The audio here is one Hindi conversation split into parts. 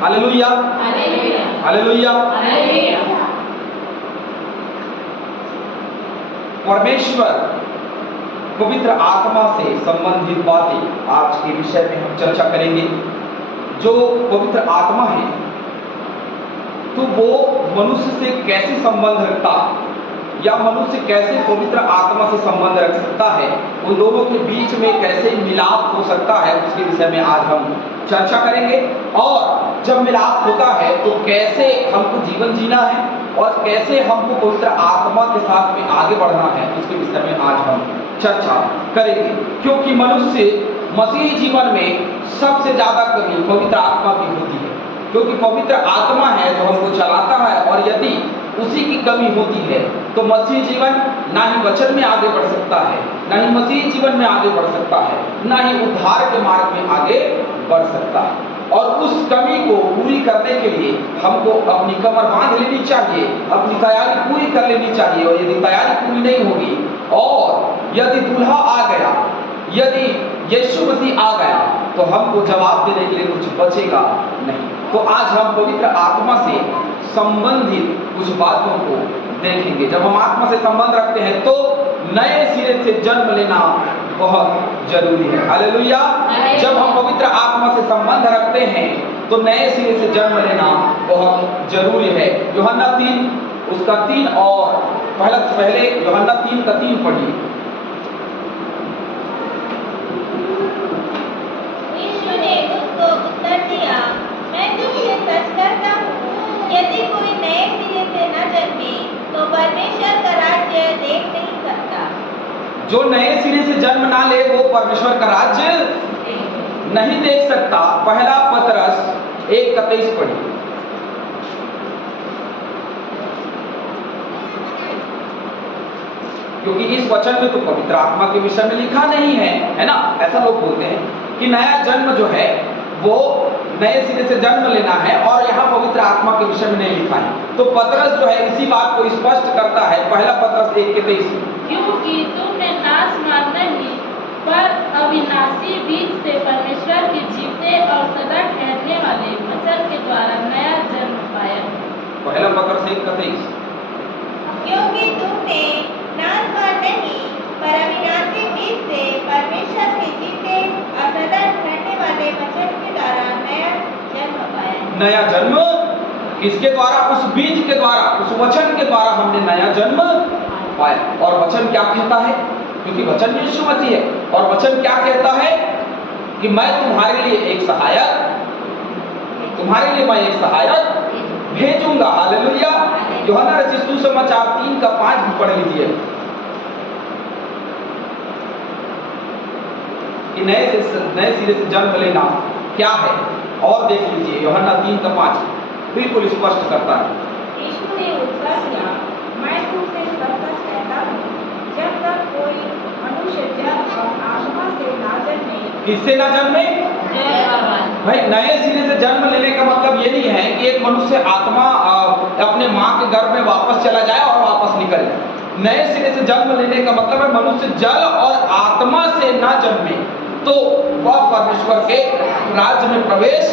Hallelujah, hallelujah. परमेश्वर पवित्र आत्मा से संबंधित बातें आज के विषय में हम चर्चा करेंगे। जो पवित्र आत्मा है तो वो मनुष्य से कैसे संबंध रखता या मनुष्य कैसे पवित्र आत्मा से संबंध रख सकता है, उन दोनों के बीच में कैसे मिलाप हो सकता है, उसके विषय में आज हम चर्चा करेंगे। और जब मिलाप होता है तो कैसे हमको जीवन जीना है और कैसे हमको पवित्र आत्मा के साथ में आगे बढ़ना है, उसके विषय में आज हम चर्चा करेंगे। क्योंकि मनुष्य मसीही जीवन में सबसे ज्यादा कमी पवित्र आत्मा की होती है, क्योंकि पवित्र आत्मा है जो हमको चलाता है। और यदि उसी की कमी होती है तो मसीही जीवन ना ही वचन में आगे बढ़ सकता है, ना ही मसीही जीवन में आगे बढ़ सकता है, ना ही उद्धार के मार्ग में आगे बढ़ सकता है। और उस कमी को पूरी करने के लिए हमको अपनी कमर बांध लेनी चाहिए, अपनी तैयारी पूरी कर लेनी चाहिए। और यदि तैयारी पूरी नहीं होगी और यदि दूल्हा आ गया, यदि यीशु मसीह आ गया, तो हमको जवाब देने के लिए कुछ बचेगा नहीं। तो आज हम पवित्र आत्मा से संबंधित कुछ बातों को देखेंगे। जब हम आत्मा से संबंध रखते हैं तो नए सिरे से जन्म लेना बहुत जरूरी है। हालेलुया। जब हम पवित्र आत्मा से संबंध रखते हैं तो नए सिरे से जन्म लेना बहुत जरूरी है। यूहन्ना 3 उसका 3 और पहले यूहन्ना 3 का 3 पढ़िए। यीशु ने उसको उत्तर दिया, मैं तुमसे सच कहता हूँ, यदि कोई नए सिरे से न जन्मे तो परमेश्वर का राज्य देख नहीं सकता। जो नए सिरे से जन्म ना ले वो परमेश्वर का राज्य नहीं देख सकता। पहला पतरस 1:23 पढ़िए। क्योंकि इस वचन में तो पवित्र आत्मा के विषय में लिखा नहीं है, है ना। ऐसा लोग बोलते हैं कि नया जन्म जो है वो नए सिरे से जन्म लेना है और यहाँ पवित्र आत्मा के विषय में नहीं लिखा है। तो पतरस जो है इसी बात को स्पष्ट करता है। पहला पतरस 1:23, क्योंकि तुमने नाशवान नहीं पर अविनाशी बीज से परमेश्वर के जीवते और सदा ठहरने वाले वचन के द्वारा नया जन्म पाया। पहला पतरस 1:23, क्योंकि तुमने नाशवान नहीं पर अविनाशी बीज से परमेश्वर के जीते और सदा ठहरने वाले वचन के द्वारा नया जन्म पाया। नया जन्म किसके द्वारा? उस बीज के द्वारा, उस वचन के द्वारा हमने नया जन्म पाया। और वचन क्या कहता है? क्योंकि वचन यीशु मसीह है। और वचन क्या कहता है कि मैं तुम्हारे लिए एक सहायक भेजूंगा। हालेलुया। यूहन्ना रचित सुसमाचार 3:5 भी पढ़ लीजिए कि नए सिरे से जन्म लेना क्या है। और देख लीजिए यूहन्ना 3:5 बिल्कुल स्पष्ट करता है। यीशु ने उत्तर दिया, मैं तुमसे सच कहता हूँ, जब तक कोई मनुष्य जल और आत्मा से ना जन्मे। किससे ना जन्मे? भाई नए सिरे से जन्म लेने का मतलब ये नहीं है कि एक मनुष्य आत्मा अपने माँ के गर्भ में वापस चला जाए और वापस निकल जाए। नए सिरे से जन्म लेने का मतलब है मनुष्य जल और आत्मा से ना जन्मे तो वह परमेश्वर के राज्य में प्रवेश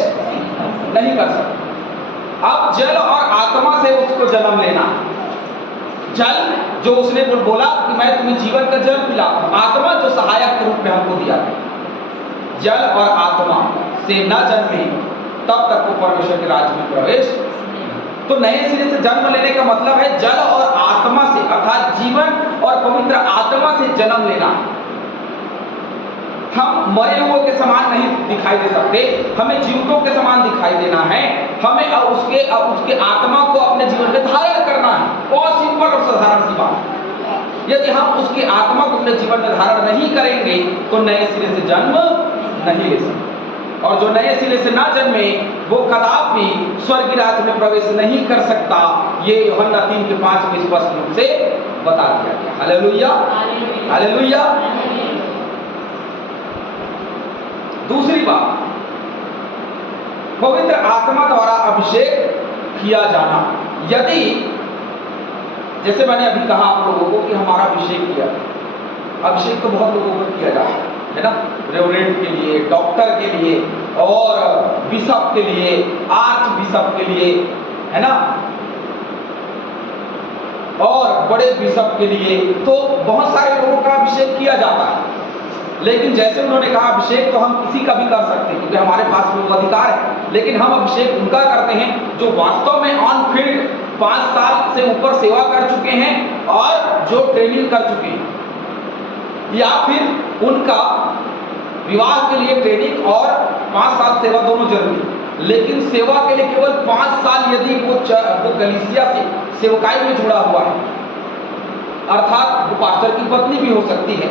नहीं कर सकता। अब जल और आत्मा से उसको जन्म लेना। जल जो उसने बोला कि मैं तुम्हें जीवन का जल पिलाऊं, आत्मा जो सहायक के रूप में हमको दिया गया। जल और आत्मा से न जन्मे तब तक वो परमेश्वर के राज्य में प्रवेश। तो नए सिरे से जन्म लेने का मतलब है जल और आत्मा से, अर्थात जीवन और पवित्र आत्मा से जन्म लेना। हम मरे हुए के समान नहीं दिखाई दे सकते, हमें जीवितों के समान दिखाई देना है। हमें अब उसके आत्मा को अपने जीवन में धारण करना है। बहुत सिंपल और साधारण सी बात। यदि हम उसकी आत्मा को अपने जीवन में धारण नहीं करेंगे तो नए सिरे से जन्म नहीं ले सकते। और जो नए सिरे से ना जन्मे वो कदापि स्वर्ग राज्य में प्रवेश नहीं कर सकता। ये यूहन्ना 3:5 में स्पष्ट रूप से बता दिया गया। Hallelujah, hallelujah. दूसरी बात, पवित्र आत्मा द्वारा अभिषेक किया जाना। यदि जैसे मैंने अभी कहा आप लोगों को कि हमारा अभिषेक किया, अभिषेक तो बहुत लोगों को किया जाता है ना, रेवरेंट के लिए, डॉक्टर के लिए और बिशप के लिए, आर्च बिशप के लिए, है ना, और बड़े बिशप के लिए, तो बहुत सारे लोगों का अभिषेक किया जाता है। लेकिन जैसे उन्होंने कहा अभिषेक तो हम किसी का भी कर सकते हैं क्योंकि हमारे पास में वो अधिकार है, लेकिन हम अभिषेक उनका करते हैं जो वास्तव में ऑन फील्ड 5 साल से ऊपर सेवा कर चुके हैं और जो ट्रेनिंग कर चुके हैं, या फिर उनका विवाह के लिए ट्रेनिंग और 5 साल सेवा दोनों जरूरी, लेकिन सेवा के लिए केवल 5 साल यदि वो कलीसिया से सेवकाई में जुड़ा हुआ है, अर्थात वो पास्टर की पत्नी भी हो सकती है,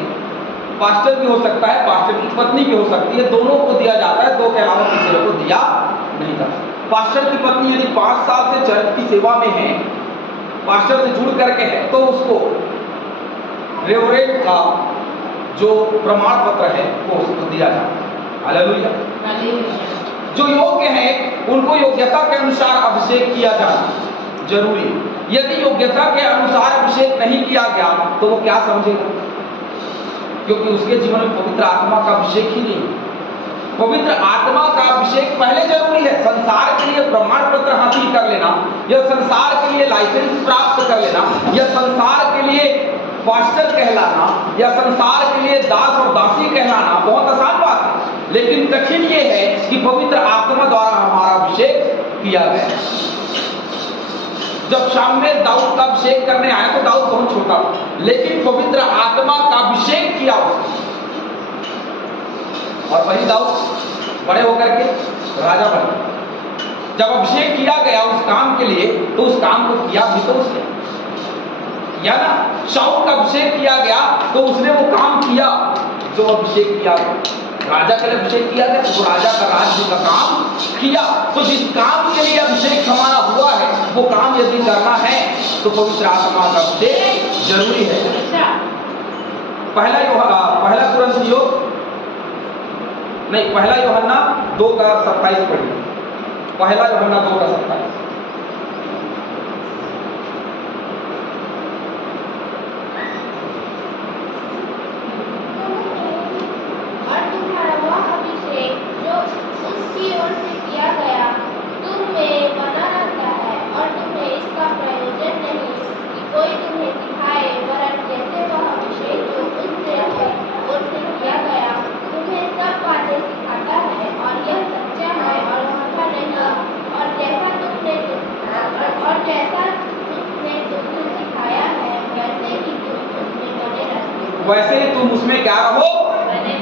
पास्टर भी हो सकता है, पास्टर की पत्नी भी हो सकती है, दोनों को दिया जाता है, दो के अलावा किसी को दिया नहीं जाता। पास्टर की पत्नी यदि 5 साल से चर्च की सेवा में है, पास्टर से जुड़ करके है, तो उसको रेवरेंड का जो प्रमाण पत्र है वो उसको दिया जाता है। हालेलुया। जो योग्य है उनको योग्यता के अनुसार अभिषेक किया जाना जरूरी है। यदि योग्यता के अनुसार अभिषेक नहीं किया गया तो वो क्या समझेगा, क्योंकि उसके जीवन में पवित्र आत्मा का अभिषेक ही नहीं है। पवित्र आत्मा का अभिषेक पहले जरूरी है। संसार के लिए प्रमाण पत्र हासिल कर लेना, या संसार के लिए लाइसेंस प्राप्त कर लेना, या संसार के लिए पास्टर कहलाना, या संसार के लिए दास और दासी कहलाना बहुत आसान बात है, लेकिन कठिन ये है कि पवित्र आत्मा द्वारा हमारा अभिषेक किया गया। जब शामुएल दाऊद का अभिषेक करने आया तो दाऊद बहुत छोटा, लेकिन पवित्र आत्मा का अभिषेक किया उसने, और वही दाऊद बड़े होकर के राजा बने। जब अभिषेक किया गया उस काम के लिए तो उस काम को किया भी तो उसने, या ना। शाऊल का अभिषेक किया गया तो उसने वो काम किया जो अभिषेक किया गया। राजा के लिए अभिषेक किया गया तो राजा का राज्य का काम किया। तो जिस काम के लिए अभिषेक हमारा हुआ है वो काम यदि करना है तो पवित्र आत्मा का अभिषेक जरूरी है। पहला यूहन्ना 2:27 पढ़िए। पहला यूहन्ना 2:27। उसकी ओर से किया गया तुम में बना रहता है, और तुम्हें इसका प्रयोजन नहीं कि कोई तुम्हें दिखाए, वरन जैसे वह अभिषेक जो उससे ओर से किया गया तुम्हें सब बातें सिखाता है, और यह सच्चा है और झूठा नहीं, और जैसा तुमने तुमसे सिखाया है वैसे ही तुम उसमें बने रहो। वैसे ही तुम उसमें क्या रहो,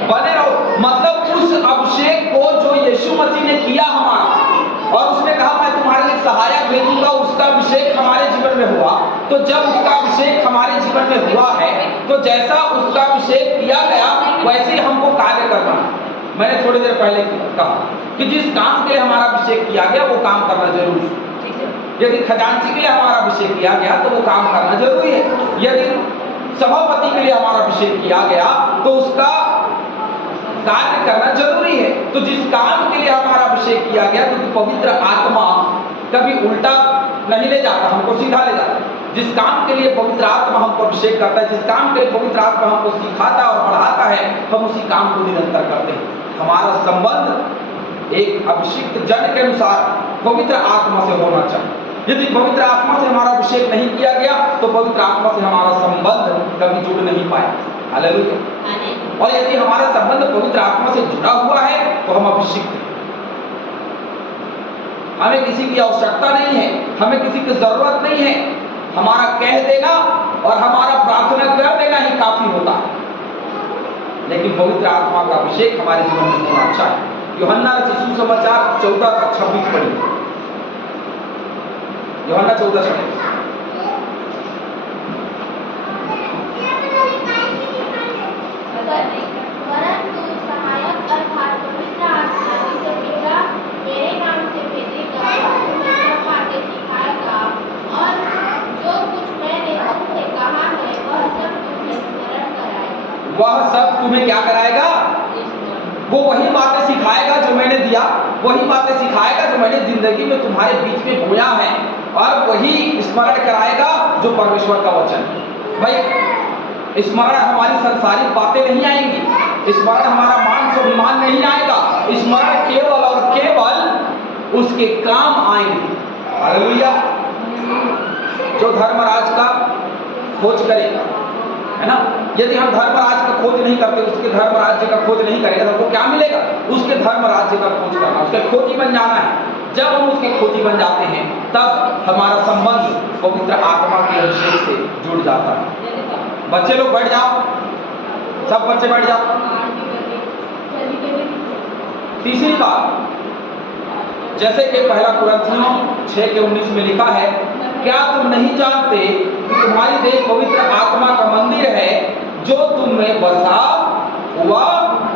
बने रहो। मतलब उस अभिषेक को जो यीशु मसीह ने किया हमारा, और उसने कहा मैं तुम्हारे लिए सहायक भेजूंगा, उसका अभिषेक हमारे जीवन में हुआ। तो जब उसका अभिषेक हमारे जीवन में हुआ है तो जैसा उसका अभिषेक किया गया वैसे ही हमको कार्य करना है। मैंने थोड़ी देर पहले कहा कि जिस काम के लिए हमारा अभिषेक किया गया वो काम करना जरूरी है। यदि खजांची के लिए हमारा अभिषेक किया गया तो वो काम करना जरूरी है। यदि सभापति के लिए हमारा अभिषेक किया गया तो उसका कार्य करना जरूरी है। तो जिस काम के लिए हमारा अभिषेक किया गया, क्योंकि पवित्र आत्मा कभी उल्टा नहीं ले जाता, हमको सीधा ले जाता है। जिस काम के लिए पवित्र आत्मा हमको अभिषेक करता है, जिस काम के लिए पवित्र आत्मा हमको सिखाता और बढ़ाता है, हम उसी काम को निरंतर करते हैं। हमारा संबंध एक अभिषिक्त जन के अनुसार पवित्र आत्मा से होना चाहिए। यदि पवित्र आत्मा से हमारा अभिषेक नहीं किया गया तो पवित्र आत्मा से हमारा संबंध कभी जुड़ नहीं पाए। हालेलुया। और यदि हमारा संबंध पवित्र आत्मा से जुड़ा हुआ है तो हम अभिषिक्त हैं। हमें किसी की आवश्यकता नहीं है, हमें किसी की जरूरत नहीं है। हमारा कह देना और हमारा प्रार्थना कर देना ही काफी होता है, लेकिन पवित्र आत्मा का अभिषेक हमारे जीवन में होना चाहिए। यूहन्ना रचित सुसमाचार 14:26 पढ़िए। यूहन्ना 14:26। परंतु सहायक अर्थात पवित्र आत्मा जिसे पिता मेरे नाम से भेजेगा वह तुम्हें सब बातें सिखाएगा, और जो कुछ मैंने तुमसे कहा है वह सब तुम्हें स्मरण कराएगा। वह सब तुम्हें क्या कराएगा? वो वही बातें सिखाएगा जो मैंने दिया, वही बातें सिखाएगा जो मैंने जिंदगी में तुम्हारे बीच में बोया है, और वही स्मरण कराएगा जो परमेश्वर का वचन है। भाई स्मरण हमारी संसारिक बातें नहीं आएंगी, स्मरण हमारा मान स्वाभिमान नहीं आएगा। स्मरण केवल और केवल उसके काम आएंगे। हालेलुया। जो धर्मराज का खोज करेगा, है ना, यदि हम धर्मराज का खोज नहीं करते, उसके धर्म राज्य का खोज नहीं करेगा, तो हमको क्या मिलेगा? उसके धर्म राज्य का खोज करना, उसके खोजी बन जाना है। जब हम उसके खोजी बन जाते हैं, तब हमारा संबंध पवित्र आत्मा के अभिषेक से जुड़ जाता है। बच्चे लोग बैठ जाओ, सब बच्चे बैठ जाओ। तीसरी बात, जैसे कि पहला कुरिन्थियों 6:19 में लिखा है, क्या तुम नहीं जानते कि तुम्हारी देह पवित्र आत्मा का मंदिर है जो तुम में बसा हुआ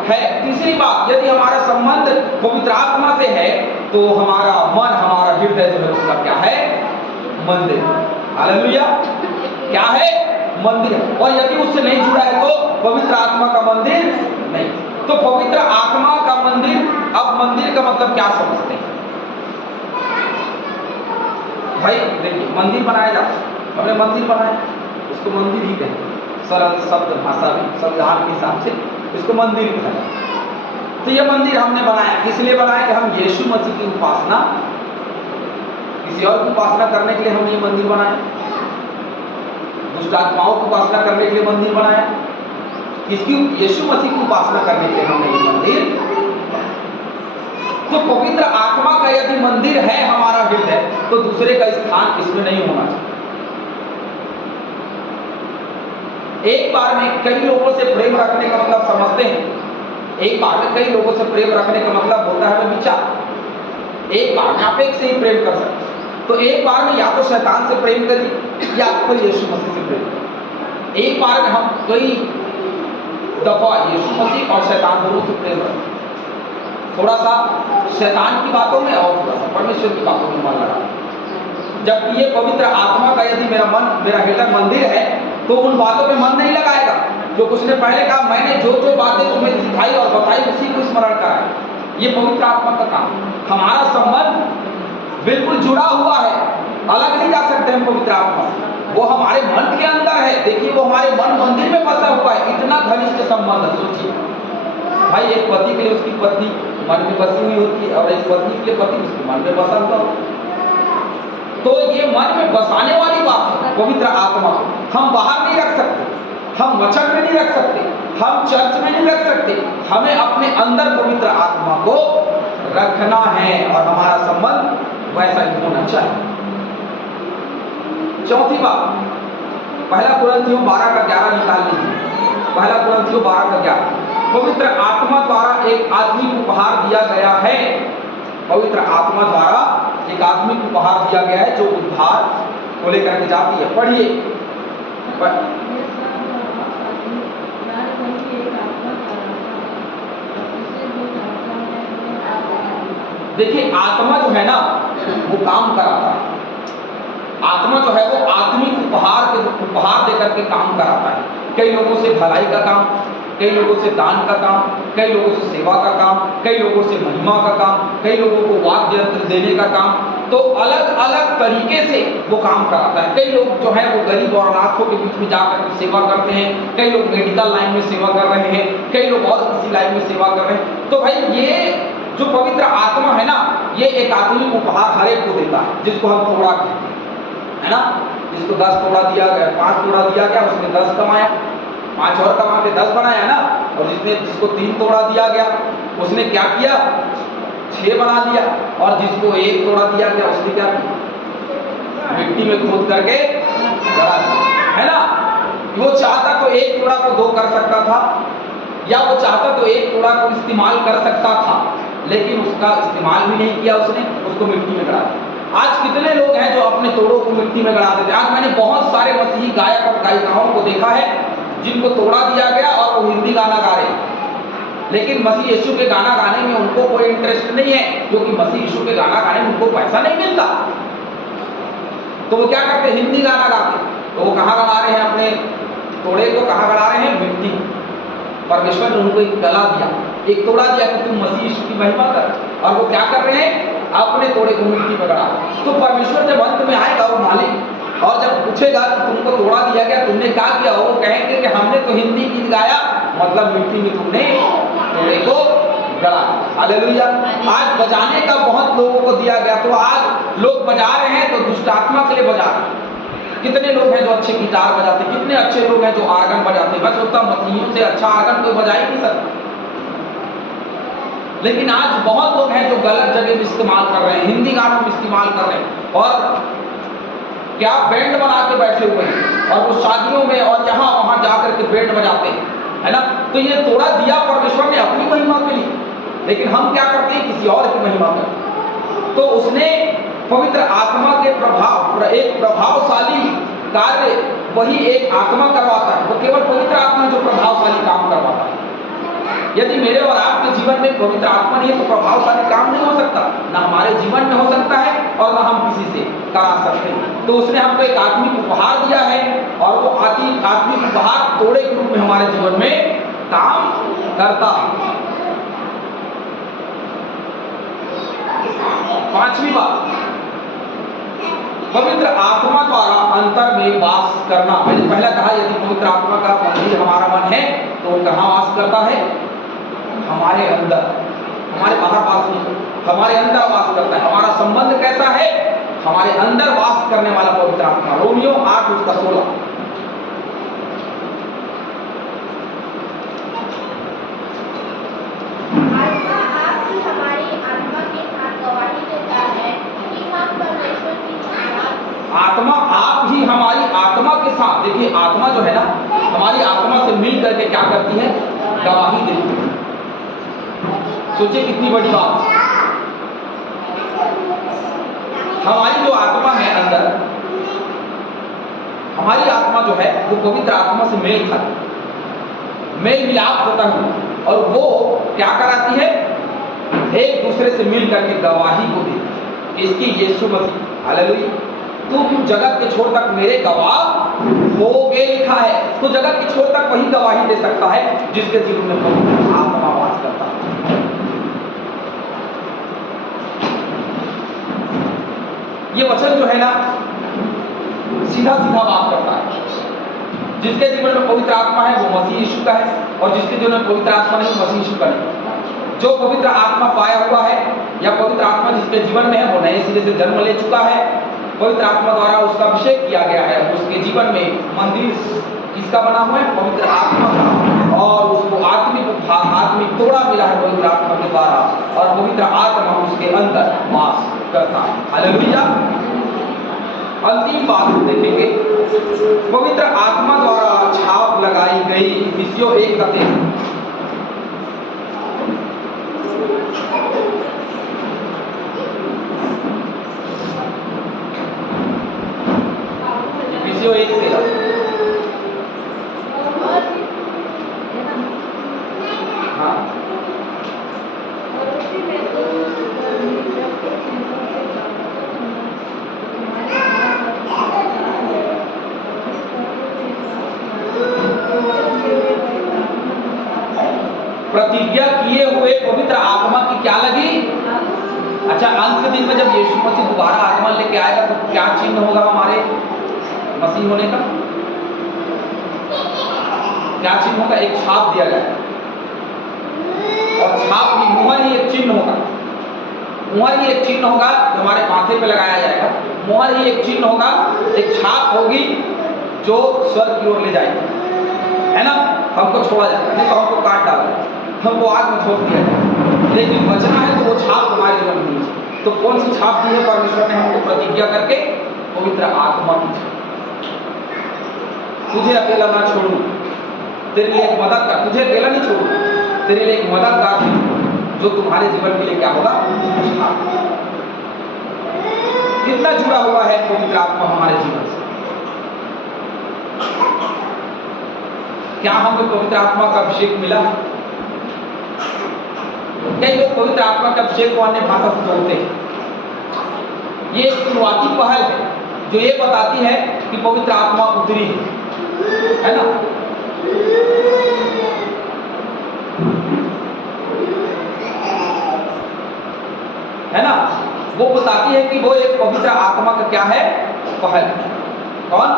है? तीसरी बात, यदि हमारा संबंध पवित्र आत्मा से है तो हमारा मन, हमारा हृदय जो है उसका क्या है? मंदिर। हालेलुया। क्या है? मंदिर है। और यदि उससे नहीं जुड़ा है तो पवित्र आत्मा का मंदिर नहीं। तो पवित्र आत्मा का मंदिर, अब मंदिर का मतलब क्या समझते हैं भाई? देखिए, मंदिर बनाया जाता है, हमने मंदिर बनाया, उसको मंदिर ही कहते हैं। सरल शब्द भाषा में, संविधान के हिसाब से इसको मंदिर कहा जाता है। तो ये मंदिर हमने बनाया, किस लिए बनाया? कि हम यीशु मसीह की उपासना, किसी और की उपासना करने के लिए हमने ये मंदिर बनाया, दुष्ट आत्माओं की उपासना करने के लिए मंदिर बनाया, किसकी? यीशु मसीह की उपासना करने के लिए हमने ये मंदिर। तो पवित्र आत्मा का यदि मंदिर है हमारा हृदय, तो दूसरे का स्थान इसमें नहीं होना चाहिए। एक बार में कई लोगों से प्रेम रखने का मतलब समझते हैं, एक बार में कई लोगों से प्रेम रखने का मतलब होता है विचार। एक बार में आप एक से ही प्रेम कर सकते हैं। तो एक बार में या तो शैतान से प्रेम करिए या फिर यीशु मसीह से प्रेम करिए। एक बार में हम कई दफा यीशु मसीह और शैतान दोनों से प्रेम रखें, थोड़ा सा शैतान की बातों में और थोड़ा सा परमेश्वर की बातों में मन लगा। जबकि ये पवित्र आत्मा का यदि मेरा मन, मेरा हृदय मंदिर है, तो उन बातों पे मन नहीं लगाएगा। जो उसने पहले कहा, मैंने जो जो बातें तुम्हें सिखाई और बताई उसी को स्मरण कराए। ये पवित्र आत्मा का काम। हमारा संबंध बिल्कुल जुड़ा हुआ है, अलग नहीं जा सकते हम पवित्र आत्मा से। वो हमारे मन के अंदर है। देखिए, वो हमारे मन मंदिर में बसा हुआ है। इतना घनिष्ठ संबंध, सोचिए भाई, एक पति के लिए उसकी पत्नी मन में बसी हुई होती है और एक पत्नी के लिए पति उसके मन में बसा हुआ होता है। तो ये मन में बसाने वाली बात है पवित्र आत्मा। हम बाहर नहीं रख सकते, हम वचन में नहीं रख सकते, हम चर्च में नहीं रख सकते। हमें अपने अंदर पवित्र आत्मा को रखना है और हमारा संबंध वैसा ही होना चाहिए। चौथी बात, पहला कुरिन्थियों 12:11 निकाल लीजिए। पहला कुरिन्थियों 12:11, पवित्र आत्मा द्वारा एक आत्मिक उपहार दिया गया है। पवित्र आत्मा द्वारा एक आत्मिक उपहार दिया गया है जो उद्धार को लेकर के जाती है। पढ़िए। देखिए, आत्मा जो है ना, वो काम कराता है। आत्मा जो है वो आत्मिक उपहार देकर के काम कराता है। कई लोगों से भलाई का काम, कई लोगों से दान का काम, कई लोगों से सेवा का काम, कई लोगों से महिमा का काम, कई लोगों को वाद्य यंत्र देने का काम। तो अलग अलग तरीके से वो काम कराता है। कई लोग जो है वो गरीब और अनाथों के बीच में जाकर के सेवा करते हैं, कई लोग मेडिकल लाइन में सेवा कर रहे हैं, कई लोग और किसी लाइन में सेवा कर रहे हैं। तो भाई, ये जो पवित्र आत्मा है ना, ये एक आत्मिक उपहार हर एक को देता है, जिसको हम तोड़ा कहते हैं, है ना। जिसको 10 तोड़ा दिया गया, 5 तोड़ा दिया गया, उसने 10 कमाया, 5 और कमा के 10 बनाया ना। और जिसको 3 तोड़ा दिया गया, उसने क्या किया? 6 बना दिया। और जिसको 1 तोड़ा दिया गया, उसने क्या किया? मिट्टी में खोद करके गड़ा दिया, है ना। वो चाहता तो 1 तोड़ा को 2 कर सकता था, या वो चाहता तो 1 तोड़ा को इस्तेमाल कर सकता था, लेकिन उसका इस्तेमाल भी नहीं किया उसने, उसको मिट्टी में गड़ा दिया। आज कितने लोग हैं जो अपने तोड़ों को मिट्टी में गड़ा देते हैं। आज मैंने बहुत सारे मसीही गायक और गायिकाओं को देखा है जिनको तोड़ा दिया गया और वो हिंदी गाना गा रहे हैं, लेकिन मसीह यीशु के गाना गाने में उनको कोई इंटरेस्ट नहीं है, क्योंकि मसीह यीशु के गाना गाने में उनको पैसा नहीं मिलता। तो वो क्या करते? हिंदी गाना गाते। तो वो कहाँ गड़ा रहे हैं? अपने तोड़े को कहाँ गड़ा रहे हैं? मिट्टी। परमेश्वर ने उनको एक कला दिया, एक तोड़ा दिया कि तुम मसीह यीशु की महिमा कर, और वो क्या कर रहे हैं? अपने तोड़े को मिट्टी में गड़ा। तो परमेश्वर जब अंत में आएगा वो मालिक, और जब पूछेगा कि तुमको तोड़ा दिया गया, तुमने क्या किया? वो कहेंगे कि हमने तो हिंदी गीत गाया, मतलब मिट्टी में तुमने तोड़े को गढ़ा है। हालेलुया। आज बजाने का बहुत लोगों को दिया गया, तो आज लोग बजा रहे हैं तो दुष्ट आत्मा के लिए बजा रहे हैं। कितने लोग हैं जो अच्छे गिटार बजाते, कितने अच्छे लोग हैं जो आर्गन बजाते। मैं सोचता हूँ मसीहियों से अच्छा आर्गन कोई बजा ही नहीं सकता। लेकिन आज बहुत लोग हैं जो गलत जगह में इस्तेमाल कर रहे हैं, हिंदी गानों में इस्तेमाल कर रहे हैं और क्या बैंड बना के बैठे हुए हैं और वो शादियों में और यहाँ वहाँ जाकर के बैंड बजाते हैं, है ना। तो ये तोड़ा दिया परमेश्वर ने अपनी महिमा के लिए, लेकिन हम क्या करते हैं किसी और की महिमा में। तो उसने पवित्र आत्मा के प्रभाव, एक प्रभावशाली कार्य वही एक आत्मा करवाता है। वो केवल पवित्र आत्मा जो प्रभावशाली काम करवाता है। यदि मेरे और आपके जीवन में पवित्र आत्मा नहीं है तो प्रभावशाली काम नहीं हो सकता, ना हमारे जीवन में हो सकता है और ना हम किसी से करा सकते हैं। तो उसने हमको एक आत्मिक उपहार दिया है और वो आत्मिक उपहार तोड़े के रूप में हमारे जीवन में काम करता है। पांचवी बात, पवित्र आत्मा द्वारा अंतर में वास करना। मैंने पहले कहा यदि पवित्र आत्मा का मंदिर हमारा मन है तो वो कहाँ वास करता है? हमारे अंदर, हमारे बाहर वास नहीं, हमारे अंदर वास करता है। हमारा संबंध कैसा है? हमारे अंदर वास करने वाला पवित्र आत्मा। रोमियो 8:16। आत्मा आप ही हमारी आत्मा के साथ गवाही देता है कि हम परमेश्वर की औलाद। आत्मा आप ही हमारी आत्मा के साथ, देखिए आत्मा जो है ना हमारी आत्मा से मिल करके क्या करती है? गवाही देती है। सोचिए कितनी बड़ी बात। हमारी जो आत्मा है अंदर, हमारी आत्मा जो है वो पवित्र आत्मा से मेल खाती है, मेल मिलाप होता है और वो क्या कराती है? एक दूसरे से मिल करके गवाही को देती है। इसकी यीशु मसीह, हालेलुया, तुम जगत के छोर तक मेरे गवाह होगे लिखा है। तो जगत के छोर तक वही गवाही दे सकता है जिसके जीवन में पवित्र आत्मा वास करता है। ये वचन जो है ना सीधा सीधा बात करता है। जिसके जीवन में पवित्र आत्मा है वो मसीह यीशु का है और जिसके जीवन में पवित्र आत्मा नहीं वो मसीह यीशु का नहीं। जो पवित्र आत्मा पाया हुआ है या पवित्र आत्मा जिसके जीवन में है वो नए सिरे से जन्म ले चुका है। पवित्र आत्मा द्वारा उसका अभिषेक किया गया है। उसके जीवन में मंदिर किसका बना हुआ है? पवित्र आत्मा का। और उसको आत्मिक तोड़ा मिला है पवित्र आत्मा के द्वारा और पवित्र आत्मा उसके अंदर वास करता है। हालेलुया। अंतिम बात देखेंगे, पवित्र आत्मा द्वारा छाप लगाई गई। इफिसियों 1:3। इफिसियों 1:13। हाँ, प्रतिज्ञा किए हुए पवित्र आत्मा की क्या लगी? अच्छा, अंत के दिन में जब यीशु मसीह दोबारा आगमन लेके आएगा तो क्या चिन्ह होगा हमारे मसीह होने का? क्या चिन्ह होगा? एक छाप दिया जाएगा और छाप की मुहर ही एक चिन्ह होगा। मुहर ही एक चिन्ह होगा जो हमारे माथे पे लगाया जाएगा। मुहर ही एक चिन्ह होगा, एक छाप होगी जो स्वर्ग की ओर ले जाएगी, है ना। हमको छोड़ा जाएगा, नहीं तो हमको काट डाला, हमको आग में छोड़ दिया जाएगा। लेकिन बचना है तो वो छाप हमारे जीवन में होगी। तो कौन सी छाप दी है परमेश्वर ने हमको? प्रतिज्ञा करके पवित्र आत्मा की छाप। तुझे अकेला ना छोड़ूं, तेरे लिए एक मदद कर, तुझे अकेला नहीं छोड़ूं, तेरे लिए एक मददगार है जो तुम्हारे जीवन के लिए क्या होगा? कितना जुड़ा हुआ है पवित्र आत्मा हमारे जीवन से। क्या हमें पवित्र आत्मा का अभिषेक मिला? कई लोग पवित्र आत्मा के अभिषेक को अन्य भाषा से जोड़ते हैं। ये एक शुरुआती पहल है जो ये बताती है कि पवित्र आत्मा उतरी है ना। है ना, वो बताती है कि वो एक पवित्र आत्मा का क्या है? पहल। कौन?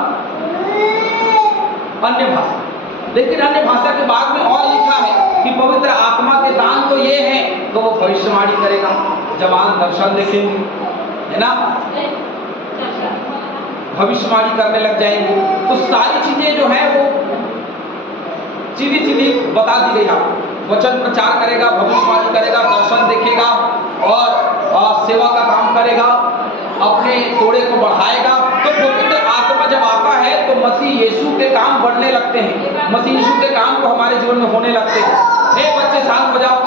अन्य भाषा। लेकिन अन्य भाषा के बाद में और लिखा है कि पवित्र आत्मा के दान तो ये हैं, तो वो भविष्यवाणी करेगा, जवान दर्शन देखेंगे, है ना, भविष्यवाणी करने लग जाएंगे। तो सारी चीजें जो है वो सीधी सीधी बता दी गई आपको। वचन प्रचार करेगा, भविष्यवाणी करेगा, दर्शन देखेगा और सेवा का काम करेगा, अपने तोड़े को बढ़ाएगा। तो पवित्र आत्मा जब आता है तो मसीह यीशु के काम बढ़ने लगते हैं, मसीह यीशु के काम को हमारे जीवन में होने लगते हैं। हे बच्चे शांत हो जाओ।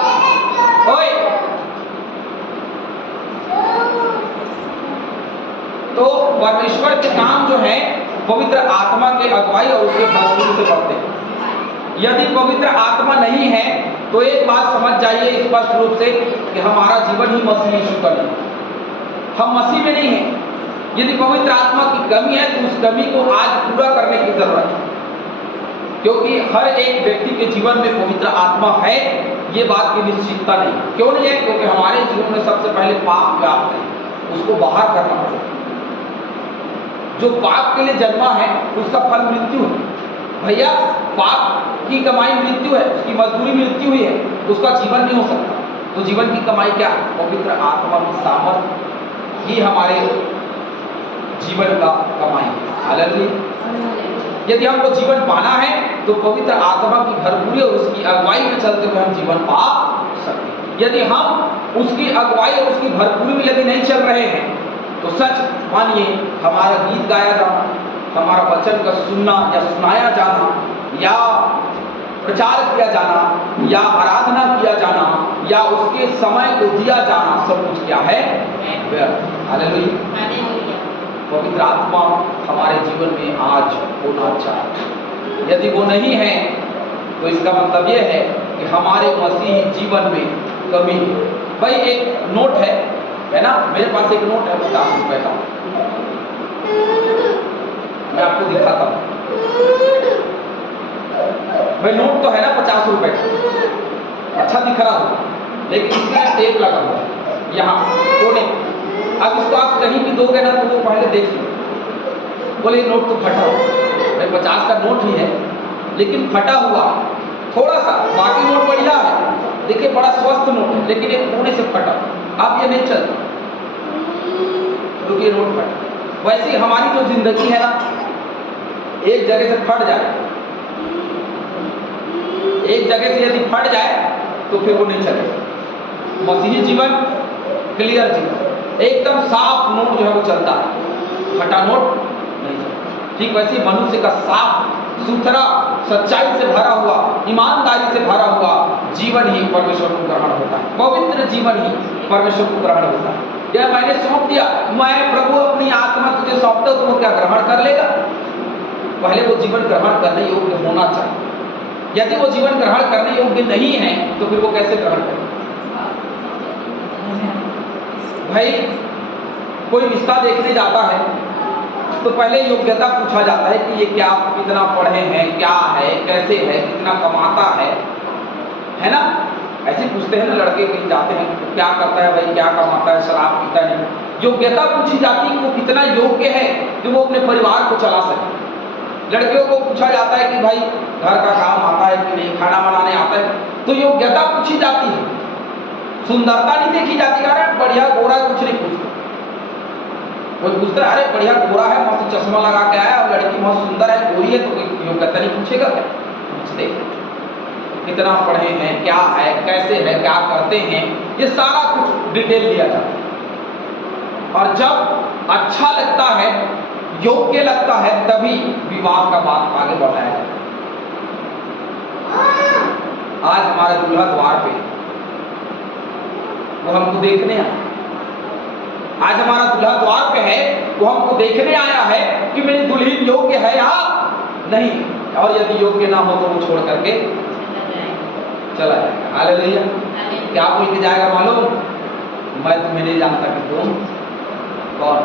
ओए, तो परमेश्वर के काम जो है पवित्र आत्मा के अगुवाई और उसके भरपूरी से बढ़ते हैं। यदि पवित्र आत्मा नहीं है तो एक बात समझ जाइए स्पष्ट रूप से कि हमारा जीवन ही मसीह यीशु का नहीं, हम मसीह में नहीं हैं। यदि पवित्र आत्मा की कमी है तो उस कमी को आज पूरा करने की जरूरत है, क्योंकि हर एक व्यक्ति के जीवन में पवित्र आत्मा है, ये बात की निश्चितता नहीं। क्यों नहीं है? क्योंकि हमारे जीवन में सबसे पहले पाप व्याप्त है, उसको बाहर करना पड़ेगा। जो पाप के लिए जन्मा है उसका फल मृत्यु है। भैया, पाप की कमाई मृत्यु है, उसकी मजदूरी मृत्यु ही है, उसका जीवन नहीं हो सकता। तो जीवन की कमाई क्या? पवित्र आत्मा की सामर्थ ही हमारे जीवन का कमाई है। हालेलुया। यदि हमको जीवन पाना है तो पवित्र आत्मा की भरपूरी और उसकी अगुवाई में चलते हुए हम जीवन पा सकते हैं। यदि हम उसकी अगुवाई और उसकी भरपूरी में यदि नहीं चल रहे हैं तो सच मानिए, हमारा गीत गाया जाना, हमारा वचन का सुनना या सुनाया जाना या प्रचार किया जाना या आराधना किया जाना या उसके समय को दिया जाना, सब कुछ क्या है? व्यर्थ। हालेलुया। पवित्र आत्मा हमारे जीवन में आज होना चाहिए। यदि वो नहीं है तो इसका मतलब ये है कि हमारे मसीही जीवन में कमी है। भाई, एक नोट है ना, मेरे पास एक नोट है 50 रुपए का, मैं आपको दिखाता हूँ। भाई, नोट तो है ना 50 रुपए का, अच्छा दिख रहा होगा, लेकिन इसमें टेप लगा हुआ है यहाँ कोने। अब इसको आप कहीं भी दोगे ना तो वो पहले देख लो, बोले ये नोट तो फटा हुआ। भाई, 50 का नोट ही है लेकिन फटा हुआ थोड़ा सा, बाकी नोट बढ़िया है, देखिए बड़ा स्वस्थ नोट है, लेकिन एक कोने से फटा। अब ये नहीं चलता क्योंकि ये नोट फटा। वैसे ही हमारी जो जिंदगी है ना, एक जगह से फट जाए, एक जगह से यदि फट जाए तो फिर वो नहीं चलेगा। मसीही जीवन क्लियर जीवन, एकदम साफ नोट जो है वो चलता है, फटा नोट नहीं चलता। ठीक वैसे ही मनुष्य का साफ सुथरा, सच्चाई से भरा हुआ, ईमानदारी से भरा हुआ जीवन ही परमेश्वर को ग्रहण होता है। पवित्र जीवन ही परमेश्वर को ग्रहण होता है। यह मैंने सौंप दिया, मैं प्रभु अपनी आत्मा तुझे सौंपता हूं, तो वो क्या ग्रहण कर लेगा? पहले वो जीवन ग्रहण करने योग्य होना चाहिए। यदि वो जीवन ग्रहण करने योग्य नहीं है तो फिर वो कैसे ग्रहण करेगा? भाई, कोई रिश्ता देखने जाता है तो पहले योग्यता पूछा जाता है कि ये क्या, कितना पढ़े हैं, क्या है, कैसे है, कितना कमाता है ना? ऐसे पूछते हैं ना, लड़के कहीं जाते हैं तो क्या करता है भाई, क्या कमाता है, शराब पीता है? योग्यता पूछी जाती है कि वो कितना योग्य है कि वो अपने परिवार को चला सके। लड़कियों को पूछा जाता है कि भाई घर का काम आता है कि नहीं, खाना बनाने आता है, तो योग्यता पूछी जाती है, सुंदरता नहीं देखी जाती। अरे बढ़िया गोरा है, कुछ नहीं पूछते। कोई पूछता है अरे बढ़िया गोरा है, मस्त चश्मा लगा के आया, और लड़की बहुत सुंदर है, गोरी है, तो कोई योग्यता नहीं पूछेगा क्या? पूछते कितना पढ़े हैं, क्या है, कैसे है, क्या करते हैं, ये सारा कुछ डिटेल दिया जाता है। और जब अच्छा लगता है, योग्य लगता है, तभी विवाह का बात आगे बढ़ाया जाता है। आज हमारे दूल्हा द्वार पे वो हमको देखने आया, आज हमारा दूल्हा द्वार पे है, वो हमको देखने आया है कि मेरी दुल्हन योग्य है या नहीं। और यदि योग्य ना हो तो वो छोड़ करके चला जाएगा। हालेलुया। क्या बोल के जाएगा मालूम? मैं तुम्हें नहीं जानता कि तुम कौन।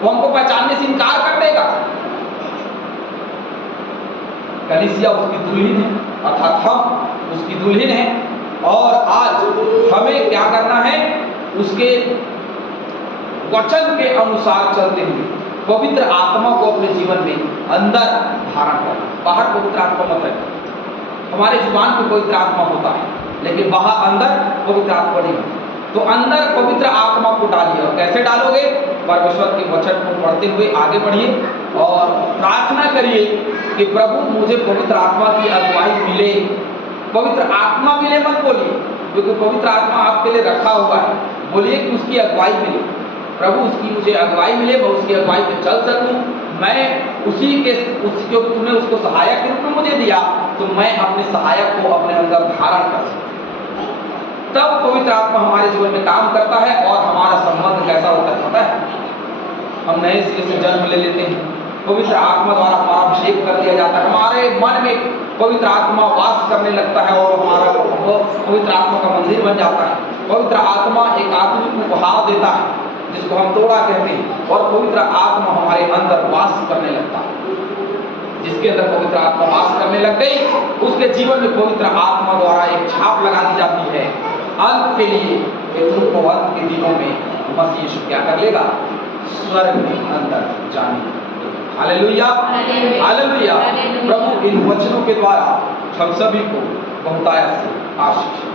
वो हमको पहचानने से इनकार कर देगा। कलीसिया उसकी दुल्हन है, अर्थात हम उसकी दुल्हन है, और आज हमें क्या करना है? उसके वचन के अनुसार चलते हुए पवित्र आत्मा को अपने जीवन में अंदर धारण करना। बाहर पवित्र आत्मा मत रखना, हमारे जुबान पे पवित्र आत्मा होता है, लेकिन वहाँ अंदर पवित्र आत्मा नहीं होती। तो अंदर पवित्र आत्मा को डालिए। और कैसे डालोगे? परमेश्वर के वचन को पढ़ते हुए आगे बढ़िए और प्रार्थना करिए कि प्रभु मुझे पवित्र आत्मा की अगुवाई मिले। पवित्र आत्मा मिले मत बोलिए, क्योंकि पवित्र आत्मा आपके लिए रखा हुआ है। बोलिए कि उसकी अगुवाई मिले, प्रभु उसकी मुझे अगुवाई मिले, मैं उसकी अगुवाई पे चल सकूं, मैं क्योंकि तुमने उसको सहायक के रूप में मुझे दिया, तो मैं अपने सहायक को अपने अंदर धारण कर सकूं। तब पवित्र आत्मा हमारे जीवन में काम करता है और हमारा संबंध कैसा होता है पता है? हम नए सिरे से जन्म ले लेते हैं, पवित्र आत्मा द्वारा हमारा अभिषेक कर दिया जाता है, हमारे मन में पवित्र आत्मा वास करने लगता है और हमारा पवित्र आत्मा का मंदिर बन जाता है। पवित्र आत्मा एक आत्मिक उपहार देता है जिसको हम तोड़ा कहते हैं, और पवित्र आत्मा हमारे अंदर वास करने लगता है। जिसके अंदर पवित्र आत्मा वास करने लग गई, उसके जीवन में पवित्र आत्मा द्वारा एक छाप लगा दी जाती है अंत के लिए, कि तुमको अंत के दिनों में मसीह यीशु क्या कर लेगा? स्वर्ग में अंदर जाने। Hallelujah, hallelujah. प्रभु इन वचनों के द्वारा हम सभी को बहुतायत से आशीष